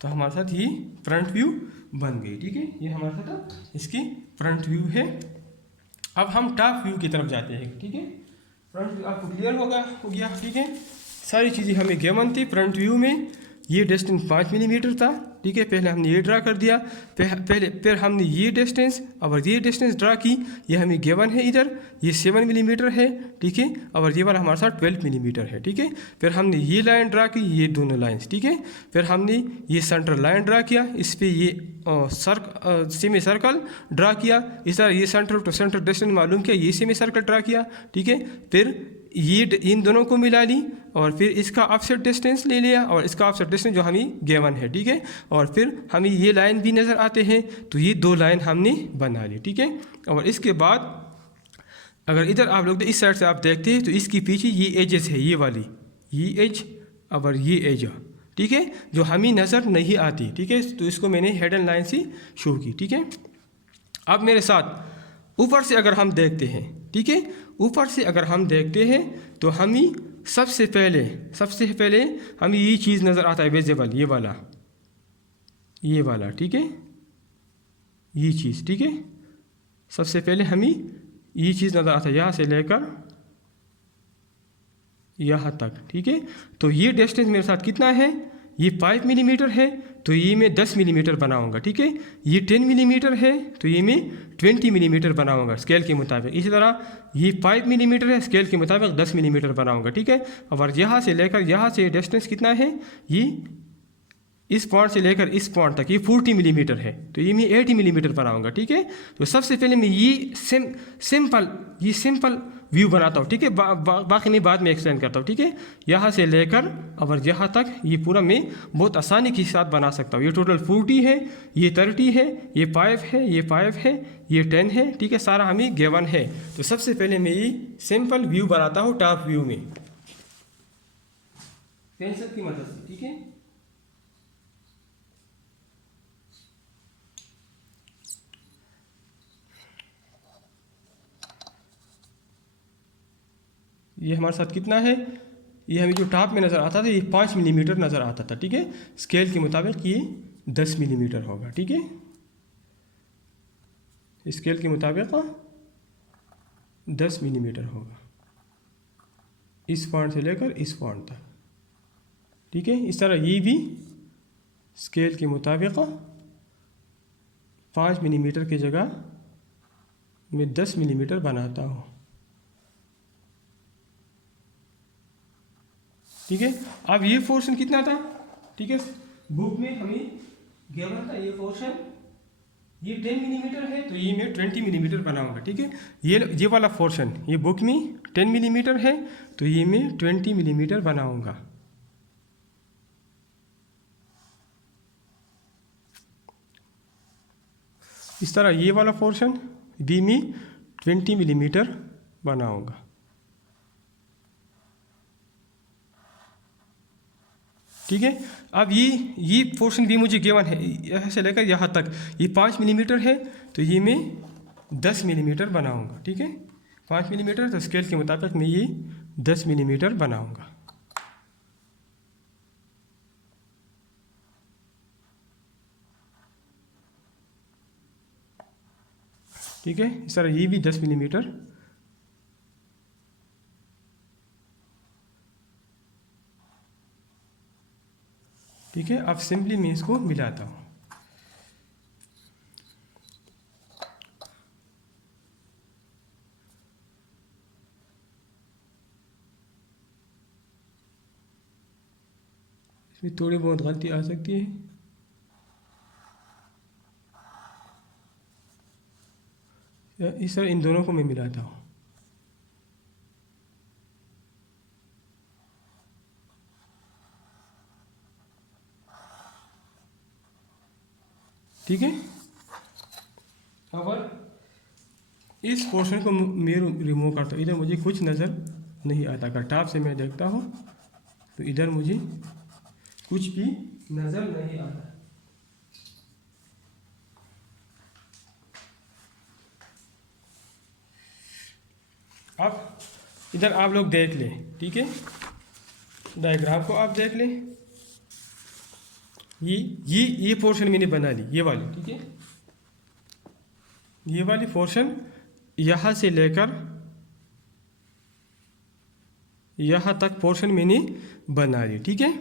तो हमारे साथ ये फ्रंट व्यू बन गई, ठीक है। ये हमारे साथ इसकी फ्रंट व्यू है। अब हम टॉप व्यू की तरफ जाते हैं, ठीक है। फ्रंट व्यू आपको क्लियर हो गया, ठीक है। सारी चीज़ें हमें गिवन थी। फ्रंट व्यू में ये डिस्टेंस 5 मिलीमीटर था, ठीक है। पहले हमने ये ड्रा कर दिया, फिर हमने ये डिस्टेंस और ये डिस्टेंस ड्रा की, ये हमें गिवन है इधर, ये 7 मिलीमीटर है, ठीक है। और ये वाला हमारे साथ 12 मिलीमीटर है, ठीक है। फिर हमने ये लाइन ड्रा की, ये दोनों लाइंस, ठीक है। फिर हमने ये सेंटर लाइन ड्रा किया, इस पर ये सेमी सर्कल ड्रा किया, इस तरह ये सेंटर टू सेंटर डिस्टेंस मालूम किया, ये सेमी सर्कल ड्रा किया, ठीक है। फिर ये इन दोनों को मिला ली और फिर इसका ऑफसेट डिस्टेंस ले लिया और इसका ऑफसेट डिस्टेंस जो हमें गिवन है, ठीक है। और फिर हमें ये लाइन भी नज़र आते हैं तो ये दो लाइन हमने बना ली, ठीक है। और इसके बाद अगर इधर आप लोग इस साइड से आप देखते हैं तो इसके पीछे ये एजेस है, ये वाली, ये एज और ये एज, ठीक है, जो हमें नज़र नहीं आती, ठीक है। तो इसको मैंने हिडन लाइन से शो की, ठीक है। अब मेरे साथ ऊपर से अगर हम देखते हैं, ठीक है, ऊपर से अगर हम देखते हैं तो हमें सबसे पहले हमें ये चीज़ नज़र आता है विजिबल, ये वाला, ठीक है, ये चीज़, ठीक है। सबसे पहले हमें ये चीज़ नज़र आता है यहाँ से लेकर यहाँ तक, ठीक है। तो ये डिस्टेंस मेरे साथ कितना है, ये 5 मिलीमीटर है तो ये मैं 10 मिलीमीटर बनाऊंगा, ठीक है। ये 10 मिलीमीटर है तो ये मैं 20 मिलीमीटर बनाऊंगा स्केल के मुताबिक। इसी तरह ये 5 मिलीमीटर है, स्केल के मुताबिक 10 मिलीमीटर बनाऊंगा, ठीक है। और यहाँ से लेकर यहाँ से डिस्टेंस कितना है, ये इस पॉइंट से लेकर इस पॉइंट तक ये 40 मिलीमीटर है तो ये मैं 80 मिलीमीटर बनाऊंगा, ठीक है। तो सबसे पहले मैं ये सिंपल व्यू बनाता हूँ, ठीक है। बाकी मैं बाद में एक्सप्लेन करता हूँ, ठीक है। यहाँ से लेकर और यहाँ तक ये पूरा मैं बहुत आसानी के साथ बना सकता हूँ। ये टोटल 40 है, ये 30 है, ये 5 है, ये 5 है, ये 10 है, ठीक है। सारा हमें गिवन है। तो सबसे पहले मैं ये सिंपल व्यू बनाता हूँ टॉप व्यू में पेंसिल की मदद से, ठीक है। ये हमारे साथ कितना है, ये हमें जो टॉप में नज़र आता था ये 5 मिलीमीटर नज़र आता था, ठीक है। स्केल के मुताबिक ये 10 मिलीमीटर होगा, ठीक है। स्केल के मुताबिक 10 मिलीमीटर होगा इस पॉइंट से लेकर इस पॉइंट तक, ठीक है। इस तरह ये भी स्केल के मुताबिक 5 मिलीमीटर की जगह मैं 10 मिलीमीटर बनाता हूँ, ठीक है। अब ये पोर्शन कितना था, ठीक है, बुक में हमें गिवन था ये पोर्शन, ये 10 मिलीमीटर है तो ये मैं 20 मिलीमीटर बनाऊंगा, ठीक है। ये वाला पोर्शन ये बुक में 10 मिलीमीटर है तो ये मैं 20 मिलीमीटर बनाऊंगा, इस तरह ये वाला पोर्शन भी मैं 20 मिलीमीटर बनाऊंगा, ठीक है। अब ये पोर्शन भी मुझे गिवन है, यहाँ से लेकर यहाँ तक ये 5 मिलीमीटर है तो ये मैं 10 मिलीमीटर बनाऊंगा, ठीक है। 5 मिलीमीटर, तो स्केल के मुताबिक मैं ये 10 मिलीमीटर बनाऊंगा। ठीक है, इस तरह ये भी 10 मिलीमीटर। ठीक है, अब सिंपली मैं इसको मिलाता हूँ। इसमें थोड़ी बहुत गलती आ सकती है। इस तरह इन दोनों को मैं मिलाता हूँ। ठीक है, अब इस पोर्शन को मैं रिमूव करता हूँ। इधर मुझे कुछ नज़र नहीं आता। अगर टॉप से मैं देखता हूँ तो इधर मुझे कुछ भी नज़र नहीं आता। अब इधर आप लोग देख लें, ठीक है, डायग्राम को आप देख लें। ये पोर्शन मैंने बना ली, ये वाली, ठीक है। ये वाली पोर्शन यहाँ से लेकर यहाँ तक पोर्शन मैंने बना ली, ठीक है।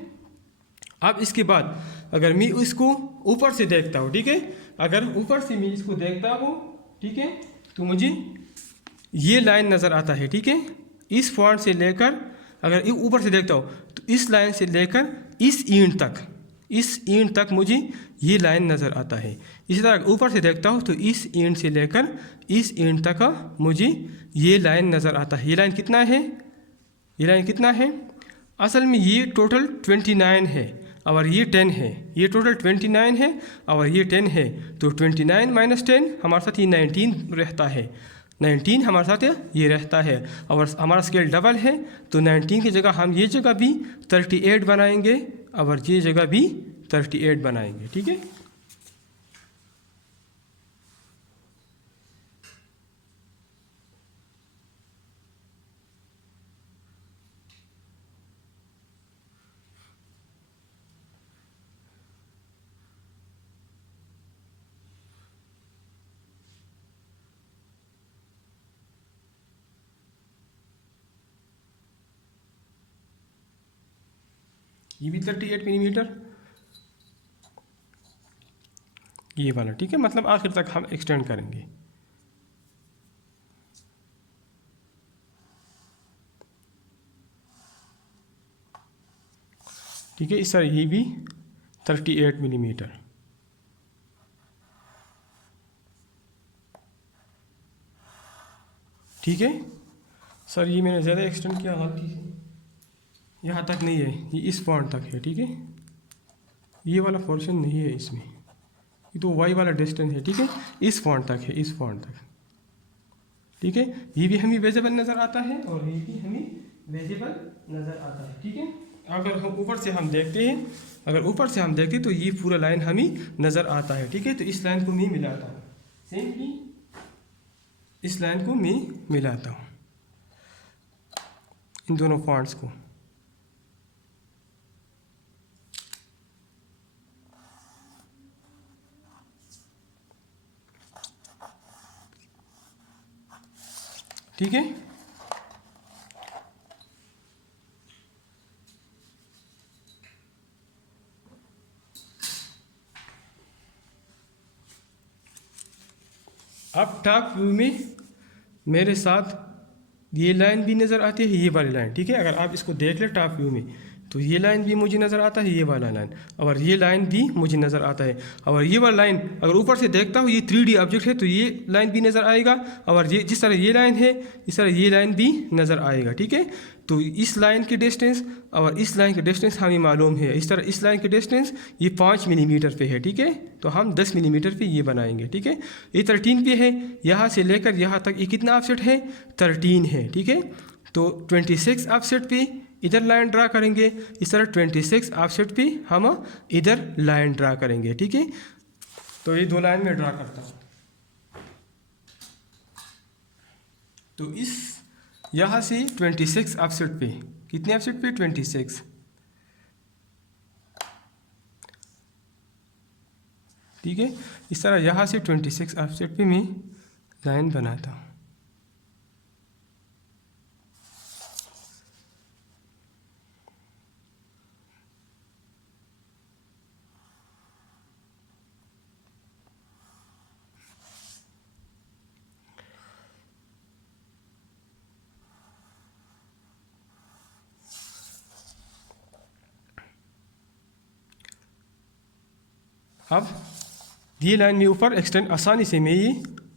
अब इसके बाद अगर मैं इसको ऊपर से देखता हूँ, ठीक है, अगर ऊपर से मैं इसको देखता हूँ, ठीक है, तो मुझे ये लाइन नज़र आता है, ठीक है। इस पॉइंट से लेकर अगर ऊपर से देखता हूँ तो इस लाइन से लेकर इस ईंट तक मुझे ये लाइन नज़र आता है। इसी तरह ऊपर से देखता हूँ तो इस ईंट से लेकर इस ईंट तक मुझे ये लाइन नज़र आता है। ये लाइन कितना है? ये लाइन कितना है? असल में ये टोटल 29 है और ये 10 है। ये टोटल 29 है और ये 10 है, तो 29 माइनस 10 हमारे साथ ये 19 रहता है। 19 हमारे साथ ये रहता है और हमारा स्केल डबल है, तो 19 की जगह हम ये जगह भी 38 बनाएंगे और ये जगह भी 38 बनाएंगे, ठीक है। ये भी 38 मिलीमीटर, ये वाला, ठीक है। मतलब आखिर तक हम एक्सटेंड करेंगे। ठीक है, इस तरह ये भी 38 मिलीमीटर। ठीक है सर, ये मैंने ज़्यादा एक्सटेंड किया गलती से, यहाँ तक नहीं है, ये इस पॉइंट तक है, ठीक है। ये वाला पोर्शन नहीं है इसमें, ये तो वाई वाला डिस्टेंस है, ठीक है। इस पॉइंट तक है, इस पॉइंट तक, ठीक है। ये भी हमें विजिबल नज़र आता है और ये भी हमें विजिबल नज़र आता है, ठीक है। अगर हम ऊपर से हम देखते हैं, अगर ऊपर से हम देखते हैं तो ये पूरा लाइन हमें नज़र आता है, ठीक है। तो इस लाइन को मैं मिलाता हूँ, सिंपली इस लाइन को मैं मिलाता हूँ, इन दोनों पॉइंट्स को। ठीक है, अब टॉप व्यू में मेरे साथ ये लाइन भी नज़र आती है, ये वाली लाइन, ठीक है। अगर आप इसको देख ले टॉप व्यू में तो ये लाइन भी मुझे नज़र आता है, ये वाला लाइन, और ये लाइन भी मुझे नज़र आता है। और ये वाला लाइन अगर ऊपर से देखता हूँ, ये 3D ऑब्जेक्ट है, तो ये लाइन भी नज़र आएगा, और ये जिस तरह ये लाइन है इस तरह ये लाइन भी नज़र आएगा, ठीक है। तो इस लाइन की डिस्टेंस और इस लाइन की डिस्टेंस हमें मालूम है। इस तरह इस लाइन की डिस्टेंस ये 5 मिलीमीटर पे है, ठीक है। तो हम 10 मिलीमीटर पे ये बनाएंगे, ठीक है। ये 13 पे है, यहाँ से लेकर यहाँ तक ये कितना ऑफसेट है? 13 है, ठीक है। तो 26 ऑफसेट पे इधर लाइन ड्रा करेंगे, इस तरह 26 ऑफसेट पे हम इधर लाइन ड्रा करेंगे, ठीक है। तो ये दो लाइन में ड्रा करता हूँ। तो इस यहाँ से 26 ऑफसेट पे, कितने ऑफसेट पे? 26। ठीक है, इस तरह यहाँ से 26 ऑफसेट पे मैं लाइन बनाता हूँ। अब ये लाइन में ऊपर एक्सटेंड आसानी से मैं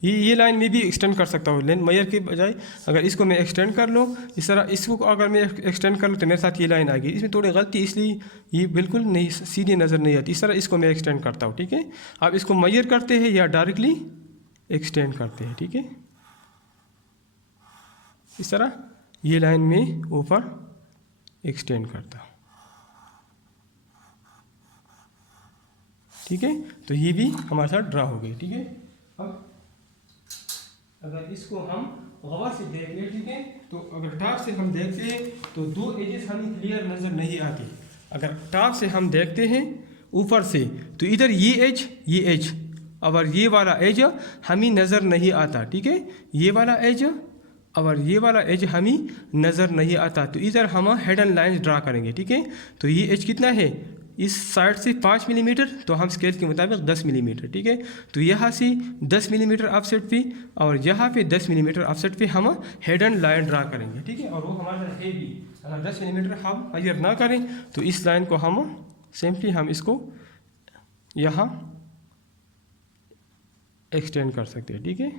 ये लाइन में भी एक्सटेंड कर सकता हूँ, लेन मेयर के बजाय अगर इसको मैं एक्सटेंड कर लूँ इस तरह, इसको अगर मैं एक्सटेंड कर लूँ तो मेरे साथ ये लाइन आ गई। इसमें थोड़ी गलती इसलिए ये बिल्कुल नहीं सीधी नज़र नहीं आती। इस तरह इसको मैं एक्सटेंड करता हूँ। ठीक है, आप इसको मेयर करते हैं या डायरेक्टली एक्सटेंड करते हैं। ठीक है, इस तरह ये लाइन में ऊपर एक्सटेंड करता हूँ। ठीक है, तो ये भी हमारे साथ ड्रा हो गई। ठीक है, अब अगर इसको हम गौर से देख लें, ठीक है, तो अगर टॉप से हम देखते हैं तो दो एजेस हमें क्लियर नज़र नहीं आती। अगर टॉप से हम देखते हैं ऊपर से तो इधर ये एज और ये वाला एज हमें नज़र नहीं आता। ठीक है, ये वाला एज और ये वाला एज हमें नज़र नहीं आता, तो इधर हम हेडन लाइन ड्रा करेंगे। ठीक है, तो ये एज कितना है? इस साइड से 5 मिलीमीटर, तो हम स्केल के मुताबिक 10 मिलीमीटर। ठीक है, तो यहाँ से 10 मिलीमीटर ऑफसेट पे और यहाँ पे 10 मिलीमीटर ऑफसेट पे हम हेडन लाइन ड्रा करेंगे। ठीक है, और वो हमारा है भी, अगर 10 मिलीमीटर हम मेजर ना करें तो इस लाइन को हम सिंपली हम इसको यहाँ एक्सटेंड कर सकते हैं। ठीक है,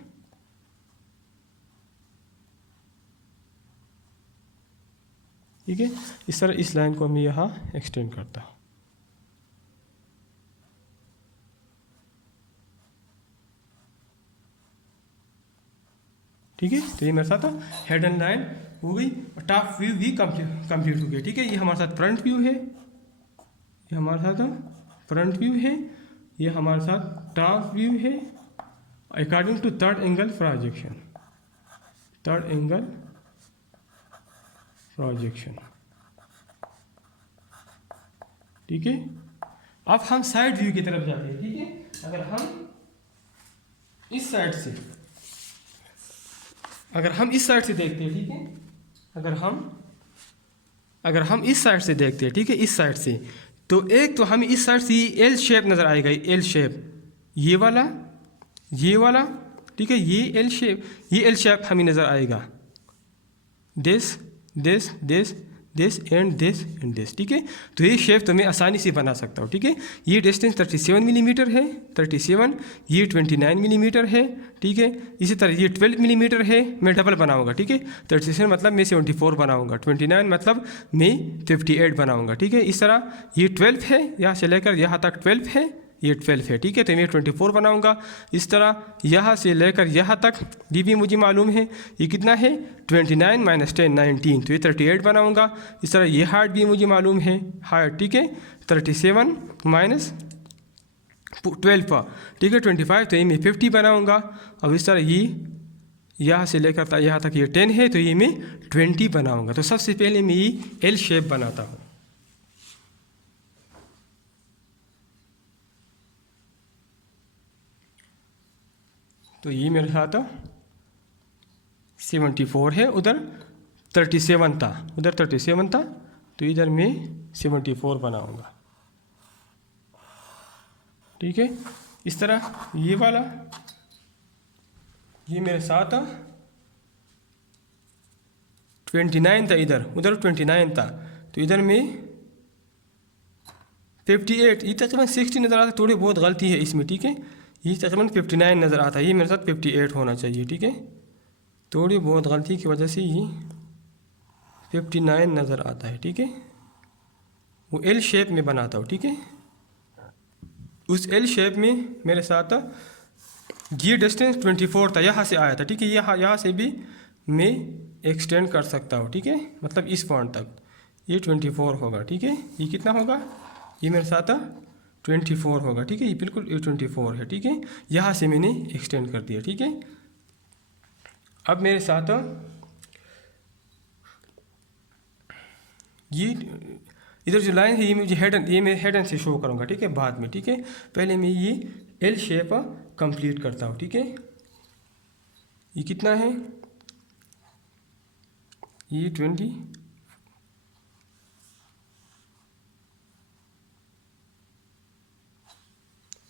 ठीक है, इस तरह इस लाइन को मैं यहाँ एक्सटेंड करता हूँ। ठीक है, तो ये मेरे साथ हेड एंड लाइन हो गई और टॉप व्यू भी कंप्लीट हो गया। ठीक है, ये हमारे साथ फ्रंट व्यू है, ये हमारे साथ फ्रंट व्यू है, ये हमारे साथ टॉप व्यू है according to third angle projection. Third angle projection. ठीक है, अब हम साइड व्यू की तरफ जाते हैं। ठीक है, अगर हम इस साइड से देखते हैं, ठीक है, अगर हम इस साइड से देखते हैं, ठीक है, इस साइड से, तो एक तो हमें इस साइड से एल शेप नज़र आएगा, एल शेप, ये वाला, ठीक है, ये एल शेप हमें नज़र आएगा, दिस एंड दिस। ठीक है, तो ये शेप तो मैं आसानी से बना सकता हूँ। ठीक है, ये डिस्टेंस 37 मिलीमीटर है, 37, ये 29 मिलीमीटर है। ठीक है, इसी तरह ये 12 मिलीमीटर है, मैं डबल बनाऊंगा। ठीक है, 37 मतलब मैं 74 बनाऊंगा, 29 मतलब मैं 58 बनाऊंगा। ठीक है, इस तरह ये 12 है, यहाँ से लेकर यहाँ तक 12 है, ये 12 है। ठीक है, तो मैं 24 बनाऊंगा। इस तरह यहाँ से लेकर यहाँ तक ये भी मुझे मालूम है, ये कितना है? 29 - 10 19, तो ये 38 बनाऊंगा। इस तरह ये हाइट भी मुझे मालूम है, हाइट, ठीक है, 37 - 12, ठीक है, 25, तो ये मैं 50 बनाऊंगा। अब इस तरह ये यहाँ से लेकर यहाँ तक ये 10 है, तो ये मैं 20 बनाऊंगा। तो सबसे पहले मैं ये एल शेप बनाता हूँ। तो ये मेरे साथ 74 है, उधर 37 था, तो इधर मैं 74 बनाऊंगा। ठीक है, इस तरह ये वाला, ये मेरे साथ 29 था, उधर 29 था, तो इधर में 58, ये तकरीबन 60 नज़र आता, थोड़ी बहुत गलती है इसमें। ठीक है, ये तकरीबन 59 नज़र आता है, ये मेरे साथ 58 होना चाहिए। ठीक है, थोड़ी बहुत गलती की वजह से ये 59 नज़र आता है। ठीक है, वो एल शेप में बनाता हूँ। ठीक है, उस एल शेप में मेरे साथ ये डिस्टेंस 24 था, यहाँ से आया था। ठीक है, यहाँ से भी मैं एक्सटेंड कर सकता हूँ। ठीक है, मतलब इस पॉइंट तक ये 24 होगा। ठीक है, ये कितना होगा? ये मेरे साथ 24 होगा। ठीक है, ये बिल्कुल ये 24 है। ठीक है, यहाँ से मैंने एक्सटेंड कर दिया। ठीक है, अब मेरे साथ ये इधर जो लाइन है ये मुझे ये मैं हेड एंड से शो करूँगा, ठीक है, बाद में, ठीक है। पहले मैं ये एल शेप कंप्लीट करता हूँ, ठीक है। ये कितना है, ये 20,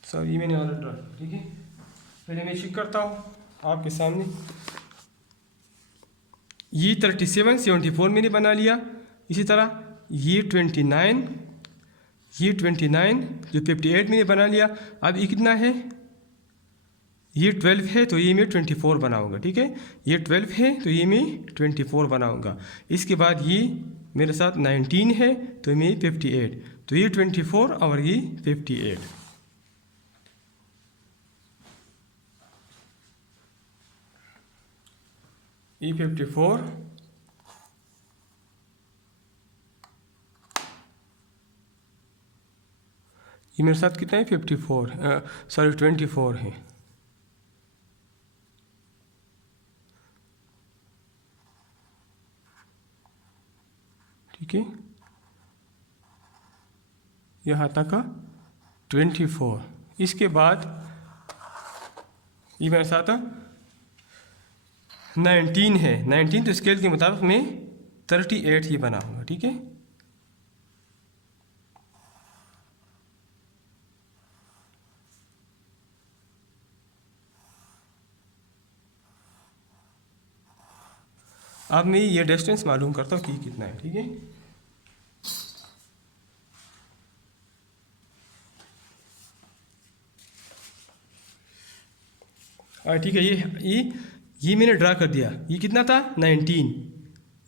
सॉरी ये मैंने ऑर्डर ड्रा, ठीक है। पहले मैं चेक करता हूँ आपके सामने, ये 37 74 मैंने बना लिया। इसी तरह ये 29, ये 29 जो 58 मैंने बना लिया। अब ये कितना है, ये 12 है तो ये मैं 24 बनाऊंगा, ठीक है। ये 12 है तो ये मैं 24 बनाऊंगा। इसके बाद ये मेरे साथ 19 है तो मैं 58, तो ये 24 और ये 58। ये 54, ये मेरे साथ कितना है 54, सॉरी 24 है। ठीक है, यहाँ तक 24। इसके बाद ये मेरे साथ 19 है, 19 तो स्केल के मुताबिक मैं 38 ही बनाऊंगा, ठीक है। अब मैं ये डिस्टेंस मालूम करता हूँ कि कितना है, ठीक है। ठीक है, ये मैंने ड्रा कर दिया। ये कितना था 19,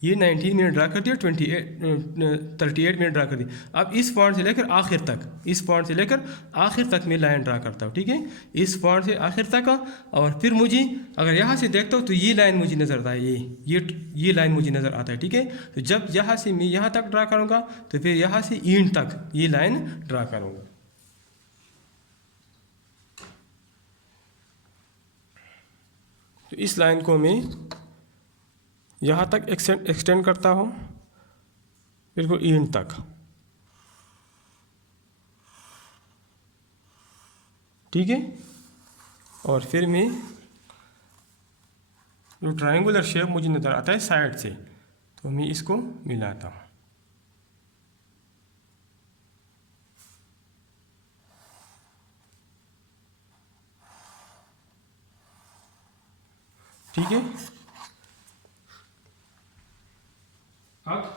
ये 19 मैंने ड्रा कर दिया, 38 मैंने ड्रा कर दिया। अब इस पॉइंट से लेकर आखिर तक, इस पॉइंट से लेकर आखिर तक मैं लाइन ड्रा करता हूँ, ठीक है। इस पॉइंट से आखिर तक, और फिर मुझे अगर यहाँ से देखता हूँ तो ये लाइन मुझे नज़र आता है, ये लाइन मुझे नज़र आता है, ठीक है। तो जब यहाँ से मैं यहाँ तक ड्रा करूँगा तो फिर यहाँ से एंड तक ये लाइन ड्रा करूँगा। तो इस लाइन को मैं यहाँ तक एक्सटेंड करता हूँ, बिल्कुल एंड तक, ठीक है। और फिर मैं जो ट्रायंगुलर शेप मुझे नज़र आता है साइड से, तो मैं इसको मिलाता हूँ, ठीक है। अब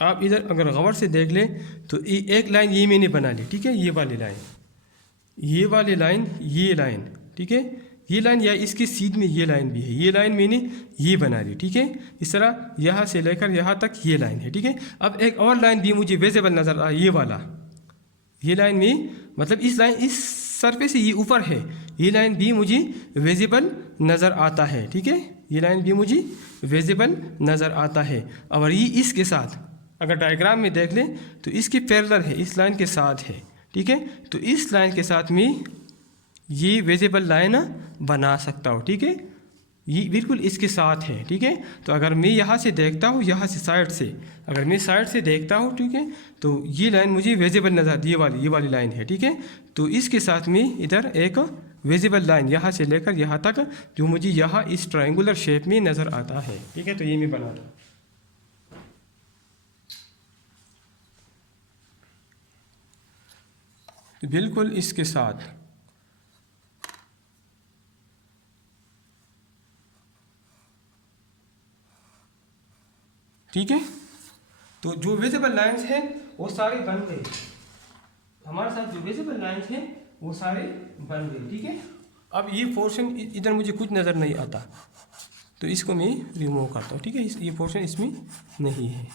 आप इधर अगर गौर से देख लें तो एक लाइन ये मैंने बना ली, ठीक है। ये वाली लाइन, ये वाली लाइन, ये लाइन, ठीक है। ये लाइन या इसके सीध में ये लाइन भी है, ये लाइन मैंने ये बना ली, ठीक है। इस तरह यहाँ से लेकर यहाँ तक ये लाइन है, ठीक है। अब एक और लाइन भी मुझे विजिबल नज़र आ, ये वाला, ये लाइन में मतलब इस लाइन, इस सरफेस से ये ऊपर है, ये लाइन भी मुझे विजिबल नज़र आता है, ठीक है। ये लाइन भी मुझे विजिबल नज़र आता है। और ये इसके साथ अगर डायग्राम में देख लें तो इसके पैरेलल है, इस लाइन के साथ है, ठीक है। तो इस लाइन के साथ में ये विजिबल लाइन बना सकता हूँ, ठीक है। ये बिल्कुल इसके साथ है, ठीक है। तो अगर मैं यहाँ से देखता हूँ, यहाँ से साइड से, अगर मैं साइड से देखता हूँ, ठीक है, तो ये लाइन मुझे विजिबल नज़र, ये वाली लाइन है, ठीक है। तो इसके साथ में इधर एक विजिबल लाइन यहाँ से लेकर यहाँ तक जो मुझे यहाँ इस ट्रायंगुलर शेप में नज़र आता है, ठीक है। तो ये मैं बना दूँ, तो बिल्कुल इसके साथ, ठीक है। तो जो विजिबल लाइंस हैं वो सारे बन गए हमारे साथ, जो विजिबल लाइंस हैं वो सारे बन गए, ठीक है। अब ये पोर्शन इधर मुझे कुछ नज़र नहीं आता, तो इसको मैं रिमूव करता हूँ, ठीक है। ये पोर्शन इसमें नहीं है।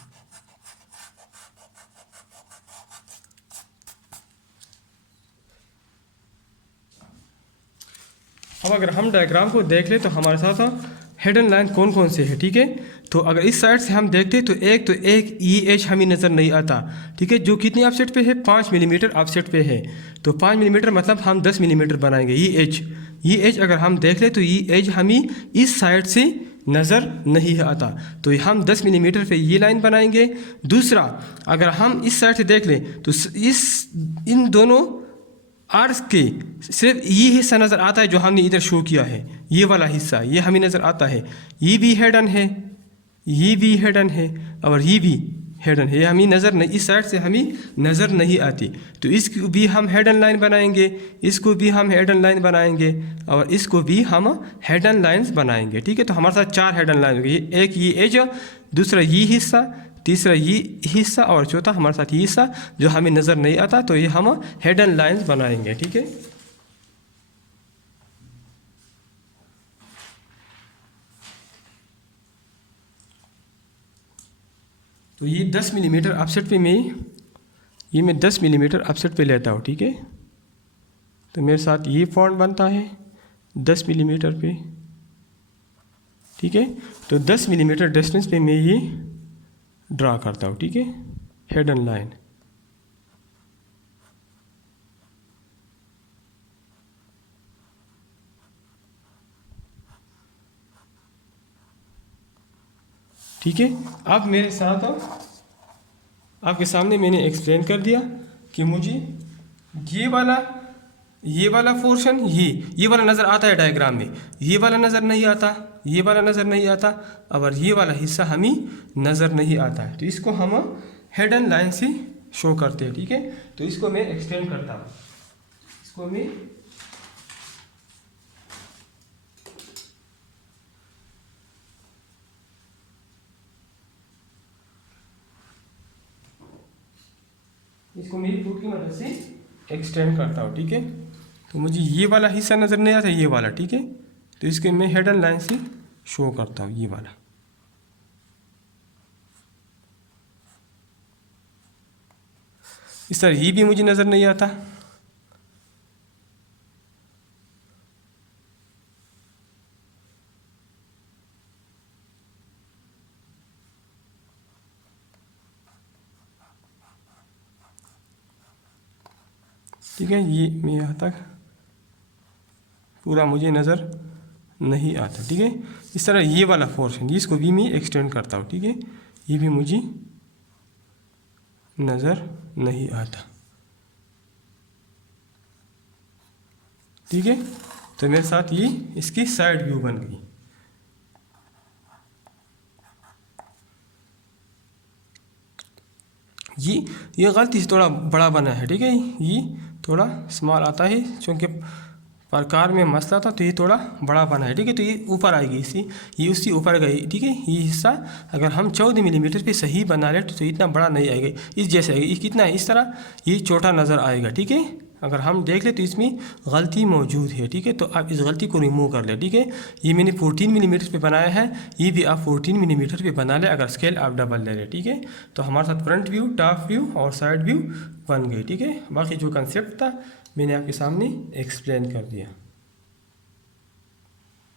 अब अगर हम डायग्राम को देख लें तो हमारे साथ हिडन लाइन कौन कौन से है, ठीक है। तो अगर इस साइड से हम देखते हैं तो एक ई एच हमें नज़र नहीं आता, ठीक है, जो कितनी ऑफसेट पे है, 5 मिलीमीटर ऑफसेट पे है। तो 5 मिलीमीटर मतलब हम 10 मिलीमीटर बनाएंगे ई एच अगर हम देख ले तो ई एच हमें इस साइड से नज़र नहीं आता, तो हम 10 मिलीमीटर पे ये लाइन बनाएंगे। दूसरा, अगर हम इस साइड से देख लें तो इन दोनों आर्क्स के सिर्फ ये हिस्सा नज़र आता है जो हमने इधर शो किया है, ये वाला हिस्सा ये हमें नज़र आता है। ये भी हेडन है, ये भी हेडन है और ये भी हेडन है, ये हमें नज़र नहीं, इस साइड से हमें नज़र नहीं आती। तो इसको भी हम हेडन लाइन बनाएंगे, इसको भी हम हेडन लाइन बनाएंगे और इसको भी हम हेडन लाइन्स बनाएंगे, ठीक है। तो हमारे साथ 4 हेडन लाइन होंगे, एक ये एज, दूसरा ये हिस्सा, तीसरा ये हिस्सा और चौथा हमारे साथ ये हिस्सा जो हमें नज़र नहीं आता। तो ये हम हेडन लाइन्स बनाएंगे, ठीक है। तो ये 10 मिलीमीटर ऑफसेट पे मैं 10 मिलीमीटर ऑफसेट पे लेता हूँ, ठीक है। तो मेरे साथ ये फॉन्ट बनता है 10 मिलीमीटर पे, ठीक है। तो 10 मिलीमीटर डिस्टेंस पे मैं ये ड्रा करता हूँ, ठीक है, हेडन लाइन। ठीक है, अब मेरे साथ आपके सामने मैंने एक्सप्लेन कर दिया कि मुझे ये वाला पोर्शन ये वाला नज़र आता है डायग्राम में, ये वाला नज़र नहीं आता, ये वाला नज़र नहीं आता और ये वाला हिस्सा हमें नज़र नहीं आता है। तो इसको हम हेडन लाइन से शो करते हैं, ठीक है। तो इसको मैं एक्सप्लेन करता हूँ, इसको मैं मेरी फुट की मदद से एक्सटेंड करता हूँ, ठीक है। तो मुझे ये वाला हिस्सा नज़र नहीं आता, ये वाला, ठीक है। तो इसके मैं हेडन लाइन से शो करता हूँ, ये वाला। इस तरह ये भी मुझे नज़र नहीं आता। ठीक है, ये मैं यहाँ तक पूरा मुझे नज़र नहीं आता, ठीक है। इस तरह ये वाला पोर्शन इसको भी मैं एक्सटेंड करता हूँ, ठीक है, ये भी मुझे नज़र नहीं आता, ठीक है। तो मेरे साथ ये इसकी साइड व्यू बन गई। ये गलती से थोड़ा बड़ा बना है, ठीक है, ये थोड़ा स्मॉल आता है क्योंकि प्रकार में मसला था, तो ये थोड़ा बड़ा बना है, ठीक है। तो ये ऊपर आएगी, ये उससे ऊपर गई, ठीक है। ये हिस्सा अगर हम 14 मिलीमीटर पे सही बना ले तो इतना बड़ा नहीं आएगा, इस जैसे आएगा, कितना है, इस तरह ये छोटा नज़र आएगा, ठीक है। अगर हम देख ले तो इसमें गलती मौजूद है, ठीक है। तो आप इस गलती को रिमूव कर ले, ठीक है। ये मैंने 14 मिलीमीटर पे बनाया है, ये भी आप 14 मिलीमीटर पे बना ले अगर स्केल आप डबल ले लें, ठीक है। तो हमारे साथ फ्रंट व्यू, टॉप व्यू और साइड व्यू बन गई, ठीक है। बाकी जो कंसेप्ट था मैंने आपके सामने एक्सप्लेन कर दिया।